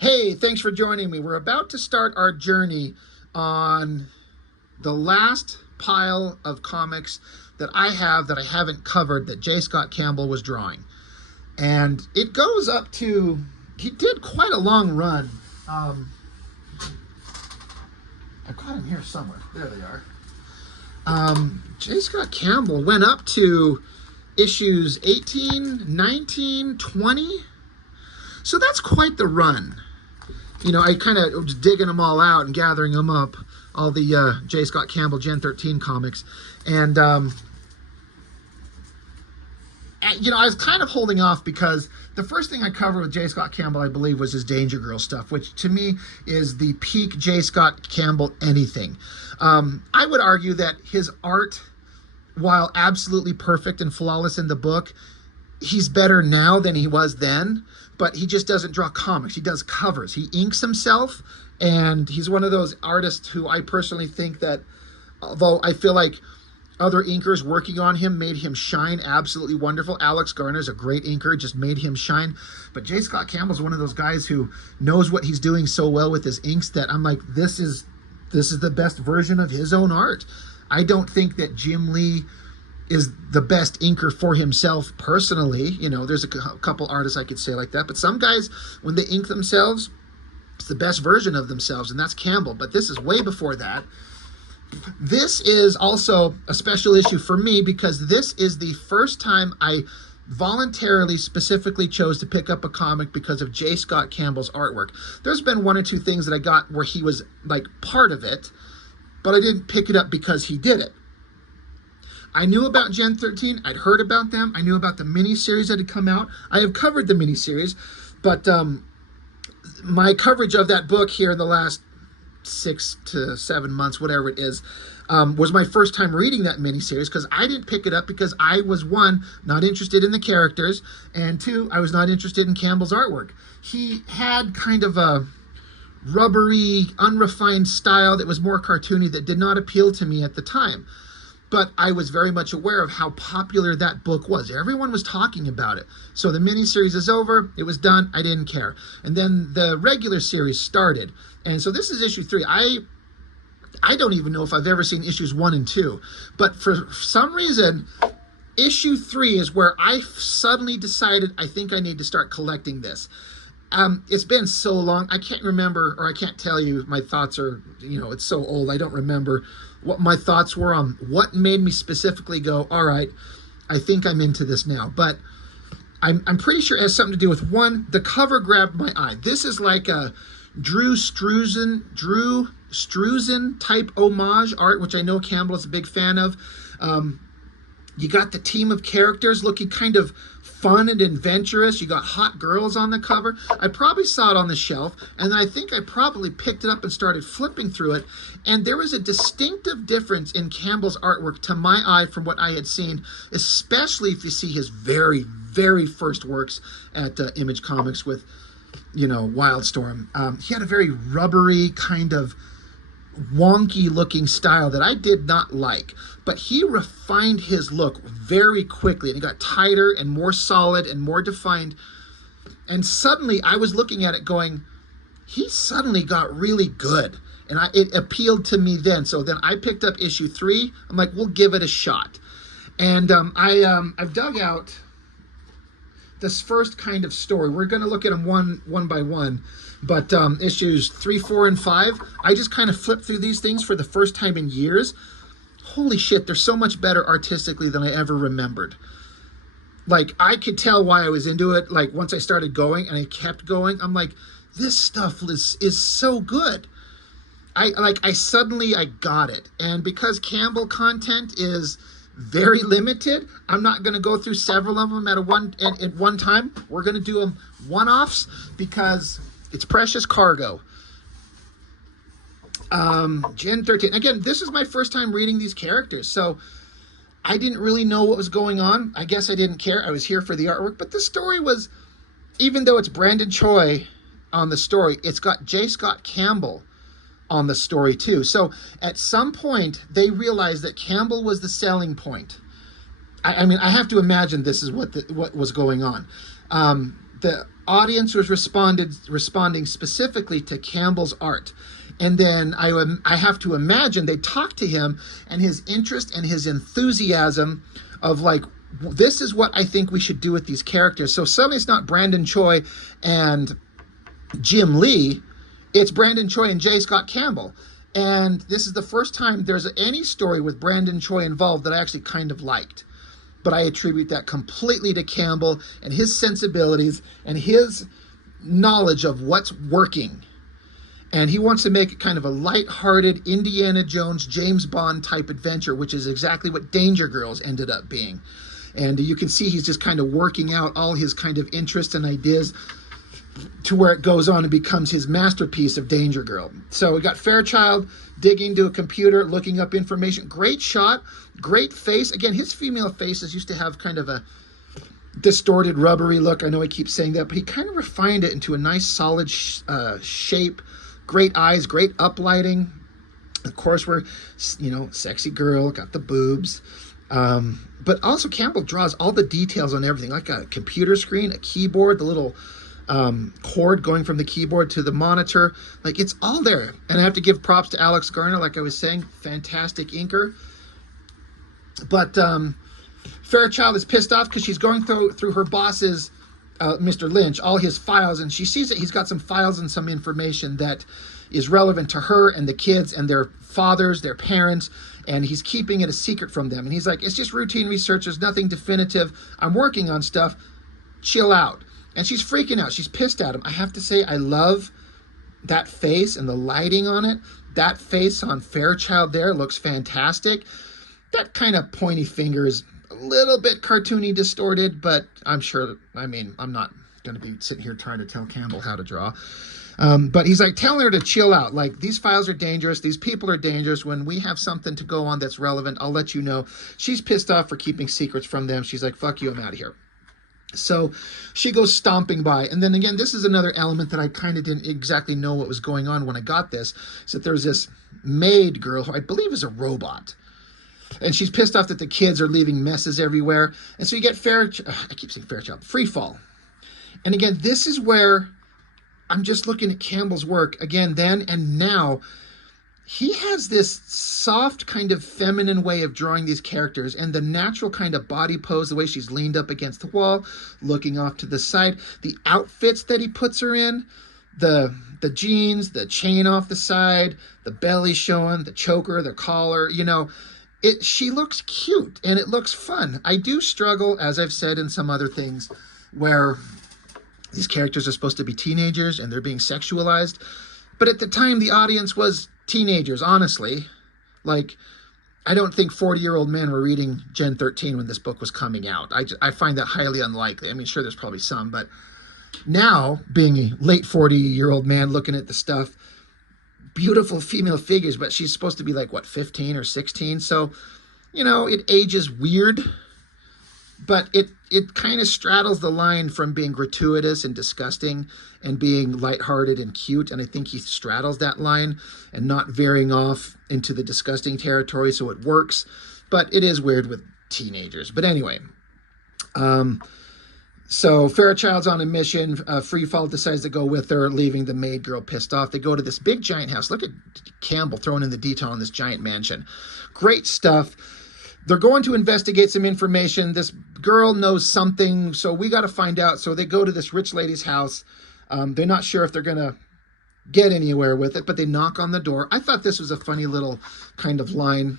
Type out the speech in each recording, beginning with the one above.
Hey, thanks for joining me. We're about to start our journey on the last pile of comics that I haven't covered that J. Scott Campbell was drawing. And it goes up to, he did quite a long run. I've got him here somewhere. There they are. J. Scott Campbell went up to issues 18, 19, 20. So that's quite the run. You know, I kind of was digging them all out and gathering them up, all the J. Scott Campbell Gen-13 comics. And, you know, I was kind of holding off because the first thing I covered with J. Scott Campbell, I believe, was his Danger Girl stuff, which to me is the peak J. Scott Campbell anything. I would argue that his art, while absolutely perfect and flawless in the book, he's better now than he was then, but he just doesn't draw comics. He does covers. He inks himself, and he's one of those artists who I personally think that, although I feel like other inkers working on him made him shine absolutely wonderful. Alex Garner's a great inker, just made him shine. But J. Scott Campbell's one of those guys who knows what he's doing so well with his inks that I'm like, this is the best version of his own art. I don't think that Jim Lee is the best inker for himself personally. You know, there's a couple artists I could say like that, but some guys, when they ink themselves, it's the best version of themselves, and that's Campbell. But this is way before that. This is also a special issue for me because this is the first time I voluntarily, specifically chose to pick up a comic because of J. Scott Campbell's artwork. There's been one or two things that I got where he was like part of it, but I didn't pick it up because he did it. I knew about Gen-13. I'd heard about them. I knew about the miniseries that had come out. I have covered the miniseries, but my coverage of that book here in the last 6 to 7 months, whatever it is, was my first time reading that miniseries because I didn't pick it up because I was, one, not interested in the characters, and two, I was not interested in Campbell's artwork. He had kind of a rubbery, unrefined style that was more cartoony that did not appeal to me at the time. But I was very much aware of how popular that book was. Everyone was talking about it. So the miniseries is over. It was done. I didn't care. And then the regular series started. And so this is issue 3. I don't even know if I've ever seen issues 1 and 2. But for some reason, issue 3 is where I suddenly decided I think I need to start collecting this. It's been so long. I can't remember, or I can't tell you. My thoughts are, you know, it's so old. I don't remember what my thoughts were on what made me specifically go, all right, I think I'm into this now. But I'm pretty sure it has something to do with, one, the cover grabbed my eye. This is like a Drew Struzan type homage art, which I know Campbell is a big fan of. You got the team of characters looking kind of fun and adventurous. You got hot girls on the cover. I probably saw it on the shelf, and I think I probably picked it up and started flipping through it, and there was a distinctive difference in Campbell's artwork to my eye from what I had seen, especially if you see his very, very first works at Image Comics with, you know, Wildstorm. He had a very rubbery kind of wonky looking style that I did not like, but he refined his look very quickly, and he got tighter and more solid and more defined. And suddenly I was looking at it going, he suddenly got really good, and it appealed to me then. So then I picked up issue 3. I'm like, we'll give it a shot. And I've dug out this first kind of story. We're going to look at them one by one. But issues 3, 4, and 5, I just kind of flipped through these things for the first time in years. Holy shit, they're so much better artistically than I ever remembered. Like, I could tell why I was into it. Like, once I started going and I kept going, I'm like, this stuff is so good. I suddenly got it. And because Campbell content is very limited, I'm not going to go through several of them at one time. We're going to do them one-offs because it's precious cargo. Gen-13. Again, this is my first time reading these characters, so I didn't really know what was going on. I guess I didn't care. I was here for the artwork, but the story was, even though it's Brandon Choi on the story, it's got J. Scott Campbell on the story too. So at some point, they realized that Campbell was the selling point. I mean, I have to imagine this is what was going on. the audience was responding specifically to Campbell's art. And then I have to imagine they talked to him, and his interest and his enthusiasm of like, this is what I think we should do with these characters. So suddenly it's not Brandon Choi and Jim Lee, it's Brandon Choi and J. Scott Campbell. And this is the first time there's any story with Brandon Choi involved that I actually kind of liked. But I attribute that completely to Campbell and his sensibilities and his knowledge of what's working. And he wants to make it kind of a lighthearted Indiana Jones, James Bond type adventure, which is exactly what Danger Girls ended up being. And you can see he's just kind of working out all his kind of interests and ideas to where it goes on and becomes his masterpiece of Danger Girl. So we got Fairchild digging into a computer, looking up information. Great shot, great face. Again, his female faces used to have kind of a distorted, rubbery look. I know I keep saying that, but he kind of refined it into a nice, solid shape. Great eyes, great uplighting. Of course, we're, sexy girl, got the boobs. But also Campbell draws all the details on everything, like a computer screen, a keyboard, the little cord going from the keyboard to the monitor. Like, it's all there. And I have to give props to Alex Garner, like I was saying, fantastic inker. But Fairchild is pissed off because she's going through her boss's, Mr. Lynch, all his files, and she sees that he's got some files and some information that is relevant to her and the kids and their fathers, their parents, and he's keeping it a secret from them. And he's like, it's just routine research. There's nothing definitive. I'm working on stuff. Chill out. And she's freaking out. She's pissed at him. I have to say, I love that face and the lighting on it. That face on Fairchild there looks fantastic. That kind of pointy finger is a little bit cartoony, distorted, but I'm sure, I'm not going to be sitting here trying to tell Campbell how to draw. But he's like telling her to chill out. Like, these files are dangerous. These people are dangerous. When we have something to go on that's relevant, I'll let you know. She's pissed off for keeping secrets from them. She's like, fuck you, I'm out of here. So she goes stomping by. And then again, this is another element that I kind of didn't exactly know what was going on when I got this. Is that there's this maid girl who I believe is a robot. And she's pissed off that the kids are leaving messes everywhere. And so you get Free Fall. And again, this is where I'm just looking at Campbell's work again then and now. He has this soft kind of feminine way of drawing these characters, and the natural kind of body pose, the way she's leaned up against the wall, looking off to the side, the outfits that he puts her in, the jeans, the chain off the side, the belly showing, the choker, the collar, she looks cute and it looks fun. I do struggle, as I've said in some other things, where these characters are supposed to be teenagers and they're being sexualized. But at the time, the audience was teenagers, honestly. Like, I don't think 40-year-old men were reading Gen-13 when this book was coming out. I find that highly unlikely. I mean, sure, there's probably some, but now, being a late 40-year-old man looking at the stuff, beautiful female figures, but she's supposed to be like, what, 15 or 16? So, it ages weird, but it kind of straddles the line from being gratuitous and disgusting and being lighthearted and cute. And I think he straddles that line and not veering off into the disgusting territory, so it works. But it is weird with teenagers. But anyway, so Fairchild's on a mission. Free Fall decides to go with her, leaving the maid girl pissed off. They go to this big giant house. Look at Campbell throwing in the detail on this giant mansion. Great stuff. They're going to investigate some information. This girl knows something, so we got to find out. So they go to this rich lady's house. They're not sure if they're going to get anywhere with it, but they knock on the door. I thought this was a funny little kind of line.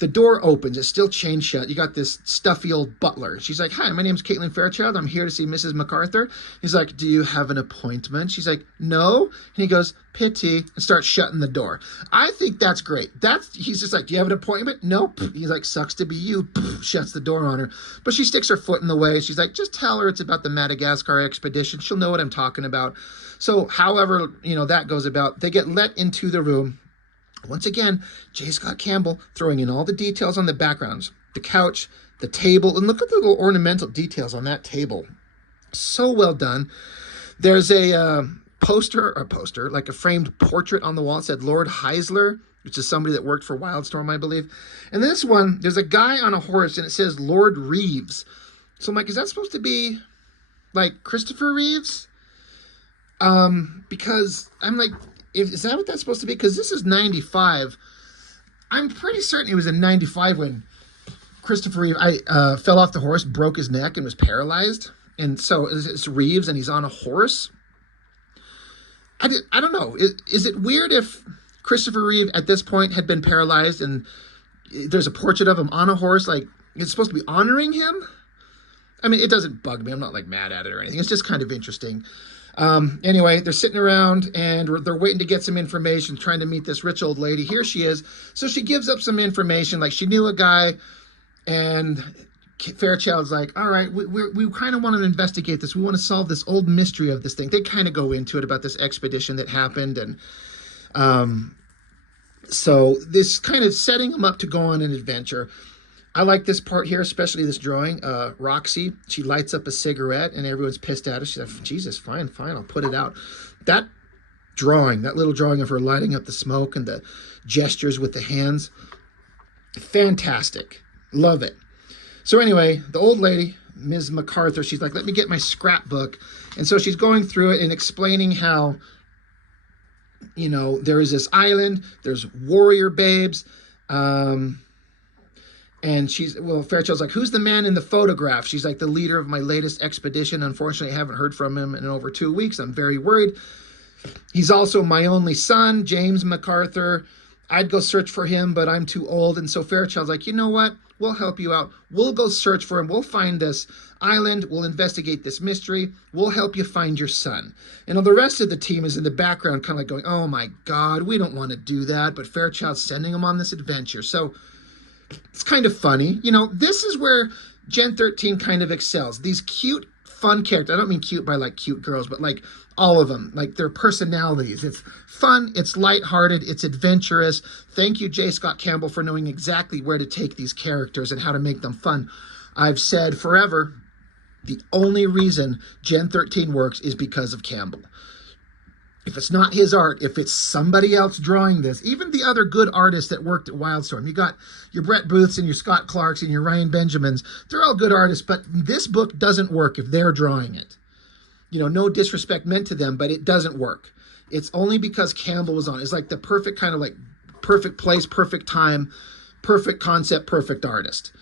The door opens. It's still chained shut. You got this stuffy old butler. She's like, hi, my name's Caitlin Fairchild. I'm here to see Mrs. MacArthur. He's like, do you have an appointment? She's like, no. And he goes, pity, and starts shutting the door. I think that's great. He's just like, do you have an appointment? Nope. He's like, sucks to be you. Shuts the door on her. But she sticks her foot in the way. She's like, just tell her it's about the Madagascar expedition. She'll know what I'm talking about. So however, that goes about, they get let into the room. Once again, J. Scott Campbell throwing in all the details on the backgrounds, the couch, the table, and look at the little ornamental details on that table. So well done. There's a poster, like a framed portrait on the wall. It said Lord Heisler, which is somebody that worked for Wildstorm, I believe. And this one, there's a guy on a horse, and it says Lord Reeves. So I'm like, is that supposed to be like Christopher Reeves, because I'm like, is that what that's supposed to be? Because this is 95. I'm pretty certain it was in 95 when Christopher Reeve fell off the horse, broke his neck, and was paralyzed. And so it's Reeves, and he's on a horse. I don't know. Is it weird if Christopher Reeve at this point had been paralyzed and there's a portrait of him on a horse? Like, it's supposed to be honoring him? I mean, it doesn't bug me. I'm not like mad at it or anything. It's just kind of interesting. Anyway, they're sitting around and they're waiting to get some information, trying to meet this rich old lady. Here she is. So she gives up some information, like she knew a guy, and Fairchild's like, all right, we kind of want to investigate this. We want to solve this old mystery of this thing. They kind of go into it about this expedition that happened. And so this kind of setting them up to go on an adventure. I like this part here, especially this drawing. Roxy, she lights up a cigarette and everyone's pissed at her. She's like, Jesus, fine, I'll put it out. That drawing, that little drawing of her lighting up the smoke and the gestures with the hands, fantastic. Love it. So anyway, the old lady, Ms. MacArthur, she's like, let me get my scrapbook. And so she's going through it and explaining how, you know, there is this island, there's warrior babes, and Fairchild's like, who's the man in the photograph? She's like, the leader of my latest expedition. Unfortunately, I haven't heard from him in over 2 weeks. I'm very worried. He's also my only son, James MacArthur. I'd go search for him, but I'm too old. And so Fairchild's like, you know what? We'll help you out. We'll go search for him. We'll find this island. We'll investigate this mystery. We'll help you find your son. And the rest of the team is in the background kind of like going, oh my God, we don't want to do that. But Fairchild's sending them on this adventure. So it's kind of funny. You know, this is where Gen-13 kind of excels. These cute, fun characters. I don't mean cute by like cute girls, but like all of them, like their personalities. It's fun, it's lighthearted, it's adventurous. Thank you, J. Scott Campbell, for knowing exactly where to take these characters and how to make them fun. I've said forever, the only reason Gen-13 works is because of Campbell. If it's not his art, if it's somebody else drawing this, even the other good artists that worked at Wildstorm, you got your Brett Booths and your Scott Clarks and your Ryan Benjamins, they're all good artists, but this book doesn't work if they're drawing it. You know, no disrespect meant to them, but it doesn't work. It's only because Campbell was on. It's like the perfect kind of like perfect place, perfect time, perfect concept, perfect artist.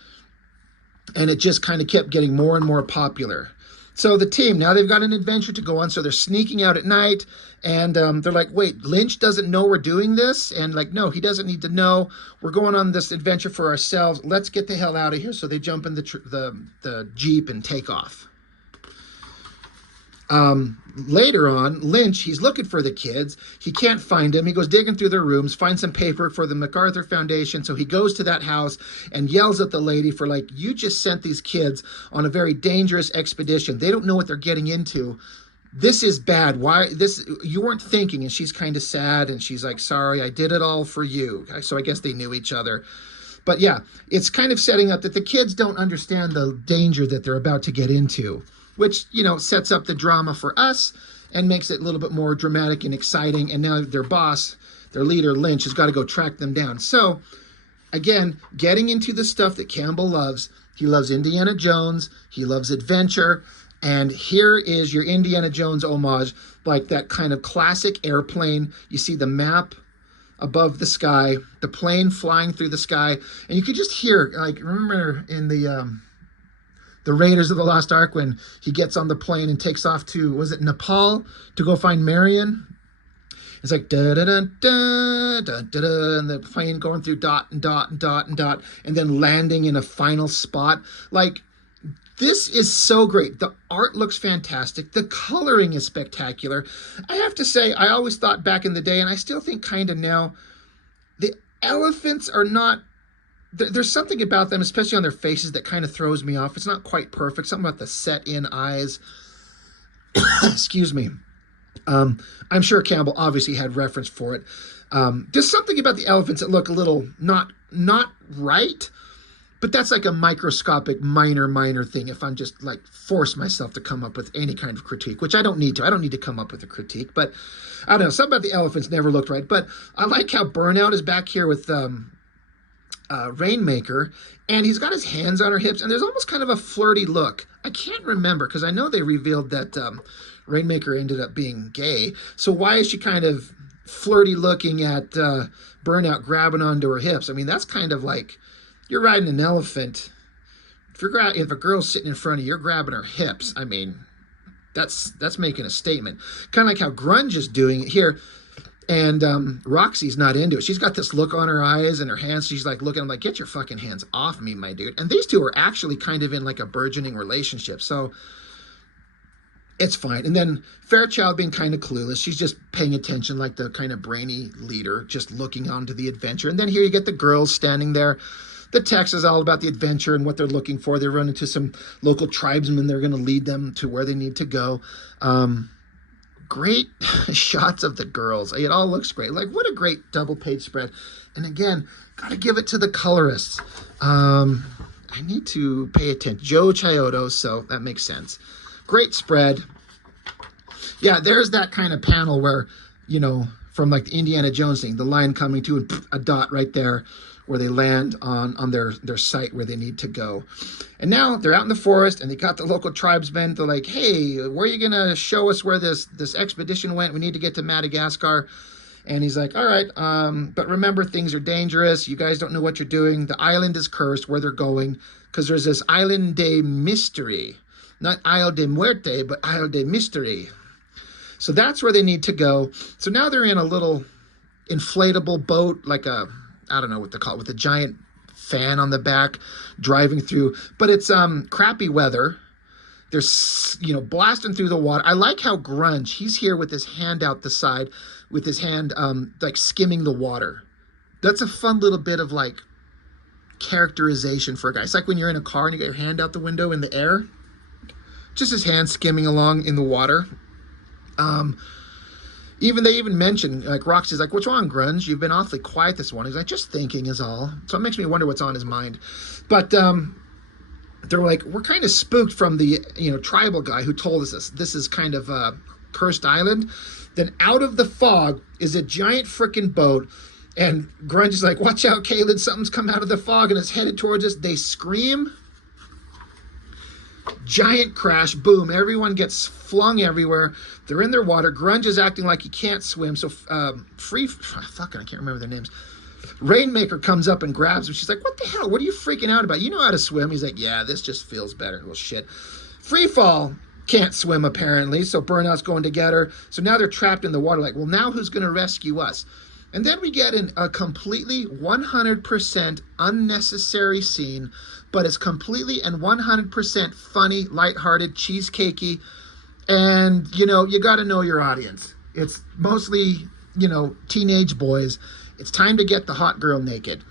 And it just kind of kept getting more and more popular. So the team, now they've got an adventure to go on. So they're sneaking out at night and they're like, wait, Lynch doesn't know we're doing this? And like, no, he doesn't need to know. We're going on this adventure for ourselves. Let's get the hell out of here. So they jump in the Jeep and take off. Later on, Lynch, he's looking for the kids. He can't find them. He goes digging through their rooms, finds some paper for the MacArthur Foundation. So he goes to that house and yells at the lady for like, you just sent these kids on a very dangerous expedition. They don't know what they're getting into. This is bad. Why this? You weren't thinking. And she's kind of sad. And she's like, sorry, I did it all for you. So I guess they knew each other. But yeah, it's kind of setting up that the kids don't understand the danger that they're about to get into, which, you know, sets up the drama for us and makes it a little bit more dramatic and exciting. And now their boss, their leader, Lynch, has got to go track them down. So, again, getting into the stuff that Campbell loves. He loves Indiana Jones. He loves adventure. And here is your Indiana Jones homage, like that kind of classic airplane. You see the map above the sky, the plane flying through the sky. And you could just hear, like, remember in the Raiders of the Lost Ark when he gets on the plane and takes off to, was it Nepal, to go find Marion? It's like da-da-da-da, and the plane going through dot and dot and dot and dot, and then landing in a final spot. Like, this is so great. The art looks fantastic. The coloring is spectacular. I have to say, I always thought back in the day, and I still think kind of now, the elephants are not, there's something about them, especially on their faces, that kind of throws me off. It's not quite perfect. Something about the set-in eyes. Excuse me. I'm sure Campbell obviously had reference for it. There's something about the elephants that look a little not right, but that's like a microscopic, minor thing if I'm just like force myself to come up with any kind of critique, which I don't need to. I don't need to come up with a critique, but I don't know. Something about the elephants never looked right. But I like how Burnout is back here with Rainmaker, and he's got his hands on her hips, and there's almost kind of a flirty look. I can't remember, because I know they revealed that Rainmaker ended up being gay. So why is she kind of flirty looking at Burnout grabbing onto her hips? I mean, that's kind of like you're riding an elephant. If a girl's sitting in front of you, you're grabbing her hips. I mean, that's making a statement. Kind of like how Grunge is doing it here. And Roxy's not into it. She's got this look on her eyes and her hands. She's like looking, I'm like, get your fucking hands off me, my dude. And these two are actually kind of in like a burgeoning relationship. So it's fine. And then Fairchild being kind of clueless. She's just paying attention like the kind of brainy leader, just looking onto the adventure. And then here you get the girls standing there. The text is all about the adventure and what they're looking for. They run into some local tribesmen. They're going to lead them to where they need to go. Great shots of the girls. It all looks great. Like, what a great double page spread. And again, got to give it to the colorists. I need to pay attention. Joe Chiodo, so that makes sense. Great spread. Yeah, there's that kind of panel where, you know, from like the Indiana Jones thing, the line coming to and a dot right there where they land on their site where they need to go. And now they're out in the forest and they got the local tribesmen. They're like, hey, where are you going to show us where this expedition went? We need to get to Madagascar. And he's like, all right, but remember, things are dangerous. You guys don't know what you're doing. The island is cursed where they're going because there's this Island de Mystery. Not Isle de Muerte, but Isle de Mystery. So that's where they need to go. So now they're in a little inflatable boat, like a, I don't know what they call it, with a giant fan on the back, driving through. But it's crappy weather. They're, you know, blasting through the water. I like how Grunge, he's here with his hand out the side, with his hand like skimming the water. That's a fun little bit of like characterization for a guy. It's like when you're in a car and you get your hand out the window in the air. Just his hand skimming along in the water. They even mention, like, Roxy's like, what's wrong, Grunge? You've been awfully quiet this morning. He's like, just thinking is all. So it makes me wonder what's on his mind. But they're like, we're kind of spooked from the, you know, tribal guy who told us this is kind of a cursed island. Then out of the fog is a giant freaking boat. And Grunge is like, watch out, Kaylin, something's come out of the fog and it's headed towards us. They scream. Giant crash, boom, everyone gets flung everywhere. They're in their water. Grunge is acting like he can't swim, so I can't remember their names. Rainmaker comes up and grabs him. She's like, what the hell, what are you freaking out about? You know how to swim. He's like, yeah, this just feels better. Well, shit. Freefall can't swim apparently, so Burnout's going to get her. So now they're trapped in the water, like, well, now who's going to rescue us? And then we get a completely 100% unnecessary scene, but it's completely and 100% funny, lighthearted, cheesecakey, and, you know, you got to know your audience. It's mostly, you know, teenage boys. It's time to get the hot girl naked,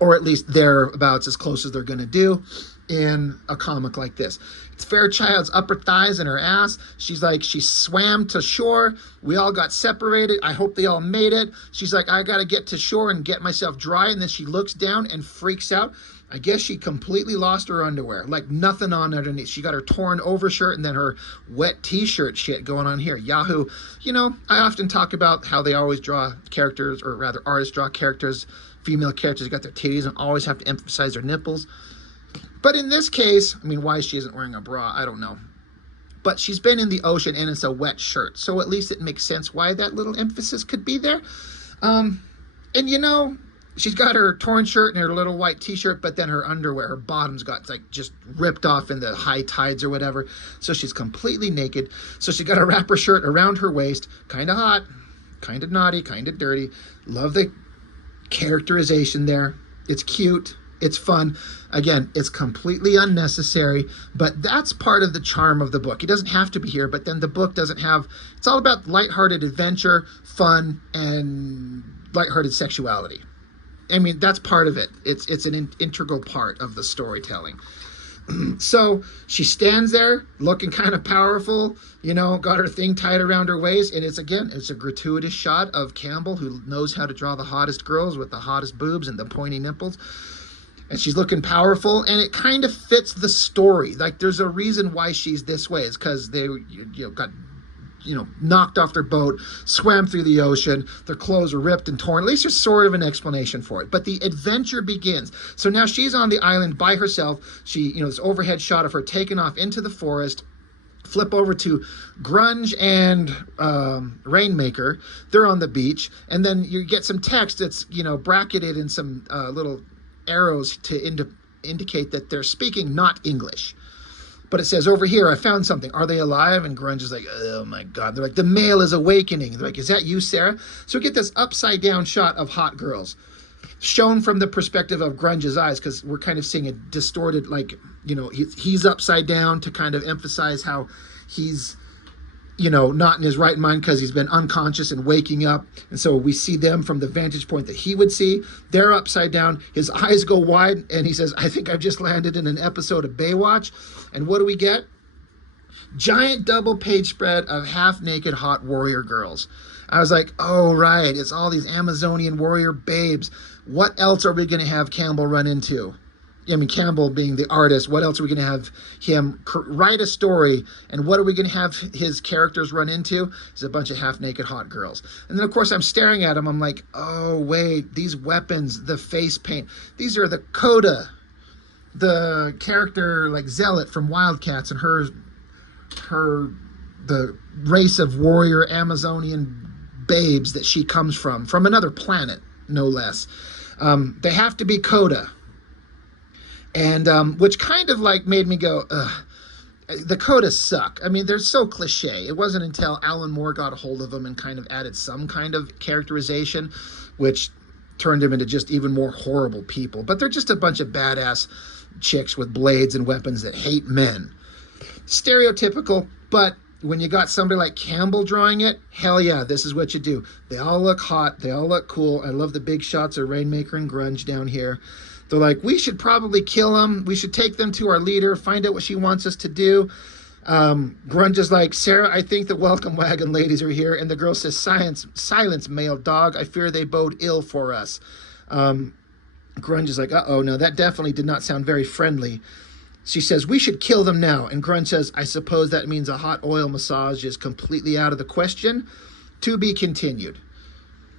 or at least thereabouts as close as they're going to do in a comic like this. It's Fairchild's upper thighs and her ass. She's like, she swam to shore. We all got separated. I hope they all made it. She's like, I got to get to shore and get myself dry. And then she looks down and freaks out. I guess she completely lost her underwear, like nothing on underneath. She got her torn overshirt and then her wet t-shirt shit going on here. Yahoo. You know, I often talk about how they always draw characters, or rather artists draw characters, female characters got their titties and always have to emphasize their nipples. But in this case, I mean, why she isn't wearing a bra, I don't know. But she's been in the ocean and it's a wet shirt. So at least it makes sense why that little emphasis could be there. And you know, she's got her torn shirt and her little white t-shirt, but then her underwear, her bottom's got like just ripped off in the high tides or whatever. So she's completely naked. So she got a wrapper shirt around her waist. Kind of hot, kind of naughty, kind of dirty. Love the characterization there. It's cute. It's fun. Again, it's completely unnecessary, but that's part of the charm of the book. It doesn't have to be here, but then the book doesn't have, it's all about lighthearted adventure, fun, and lighthearted sexuality. I mean, that's part of it. It's an integral part of the storytelling. So she stands there looking kind of powerful, you know, got her thing tied around her waist. And it's a gratuitous shot of Campbell, who knows how to draw the hottest girls with the hottest boobs and the pointy nipples. And she's looking powerful, and it kind of fits the story. Like, there's a reason why she's this way. It's because they, got, knocked off their boat, swam through the ocean, their clothes were ripped and torn. At least there's sort of an explanation for it. But the adventure begins. So now she's on the island by herself. She, this overhead shot of her taken off into the forest. Flip over to Grunge and Rainmaker. They're on the beach. And then you get some text that's, bracketed in some little arrows to indicate that they're speaking not English. But it says, over here, I found something. Are they alive? And Grunge is like, oh my God. They're like, the male is awakening. They're like, is that you, Sarah? So we get this upside down shot of hot girls shown from the perspective of Grunge's eyes, because we're kind of seeing a distorted, he's upside down to kind of emphasize how he's, not in his right mind because he's been unconscious and waking up. And so we see them from the vantage point that he would see. They're upside down. His eyes go wide, and he says, I think I've just landed in an episode of Baywatch. And what do we get? Giant double page spread of half-naked hot warrior girls. I was like, oh, right, it's all these Amazonian warrior babes. What else are we going to have Campbell run into? Campbell being the artist, what else are we going to have him write a story? And what are we going to have his characters run into? It's a bunch of half-naked hot girls. And then, of course, I'm staring at him. I'm like, oh, wait, these weapons, the face paint. These are the Coda, the character like Zealot from Wildcats, and the race of warrior Amazonian babes that she comes from another planet, no less. They have to be Coda. And which kind of made me go, ugh. The Codas suck. They're so cliche. It wasn't until Alan Moore got a hold of them and kind of added some kind of characterization, which turned them into just even more horrible people. But they're just a bunch of badass chicks with blades and weapons that hate men. Stereotypical, but when you got somebody like Campbell drawing it, hell yeah, this is what you do. They all look hot. They all look cool. I love the big shots of Rainmaker and Grunge down here. They're like, we should probably kill them. We should take them to our leader, find out what she wants us to do. Grunge is like, Sarah, I think the welcome wagon ladies are here. And the girl says, silence, male dog. I fear they bode ill for us. Grunge is like, uh-oh, no, that definitely did not sound very friendly. She says, we should kill them now. And Grunge says, I suppose that means a hot oil massage is completely out of the question. To be continued.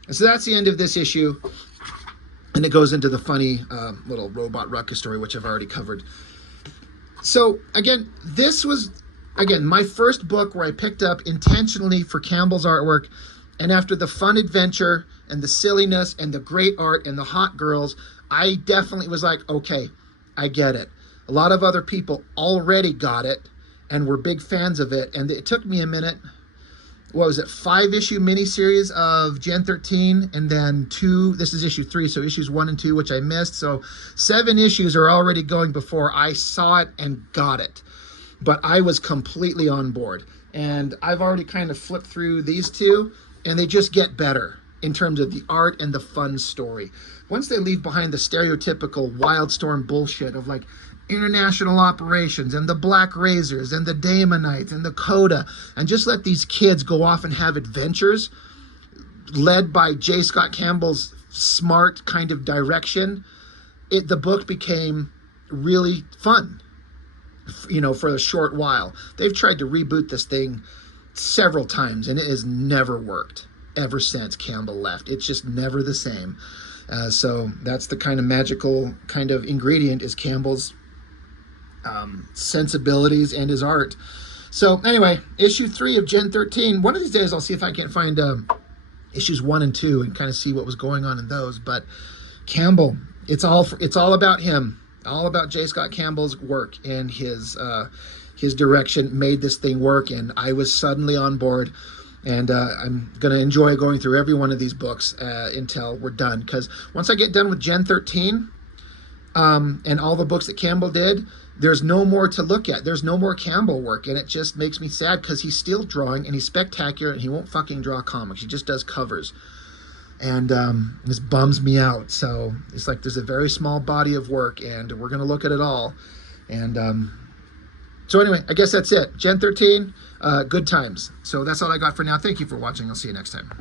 And so that's the end of this issue. And it goes into the funny little robot ruckus story, which I've already covered. So, again, this was, my first book where I picked up intentionally for Campbell's artwork. And after the fun adventure and the silliness and the great art and the hot girls, I definitely was like, okay, I get it. A lot of other people already got it and were big fans of it. And it took me a minute. What was it? 5-issue miniseries of Gen-13, and then 2. This is issue 3, so issues 1 and 2, which I missed. So 7 issues are already going before I saw it and got it. But I was completely on board. And I've already kind of flipped through these 2, and they just get better in terms of the art and the fun story. Once they leave behind the stereotypical Wildstorm bullshit of international operations and the Black Razors and the Daemonites and the Coda, and just let these kids go off and have adventures led by J. Scott Campbell's smart kind of direction, the book became really fun, for a short while. They've tried to reboot this thing several times, and it has never worked ever since Campbell left. It's just never the same. So that's the kind of magical kind of ingredient is Campbell's sensibilities and his art. So anyway, issue 3 of Gen-13. One of these days I'll see if I can find issues 1 and 2 and kind of see what was going on in those. But Campbell, it's all about him, all about J. Scott Campbell's work, and his direction made this thing work, and I was suddenly on board. And I'm going to enjoy going through every one of these books until we're done. Because once I get done with Gen-13 and all the books that Campbell did, there's no more to look at. There's no more Campbell work. And it just makes me sad because he's still drawing and he's spectacular and he won't fucking draw comics. He just does covers. And this bums me out. So it's like there's a very small body of work and we're going to look at it all. And so anyway, I guess that's it. Gen-13, good times. So that's all I got for now. Thank you for watching. I'll see you next time.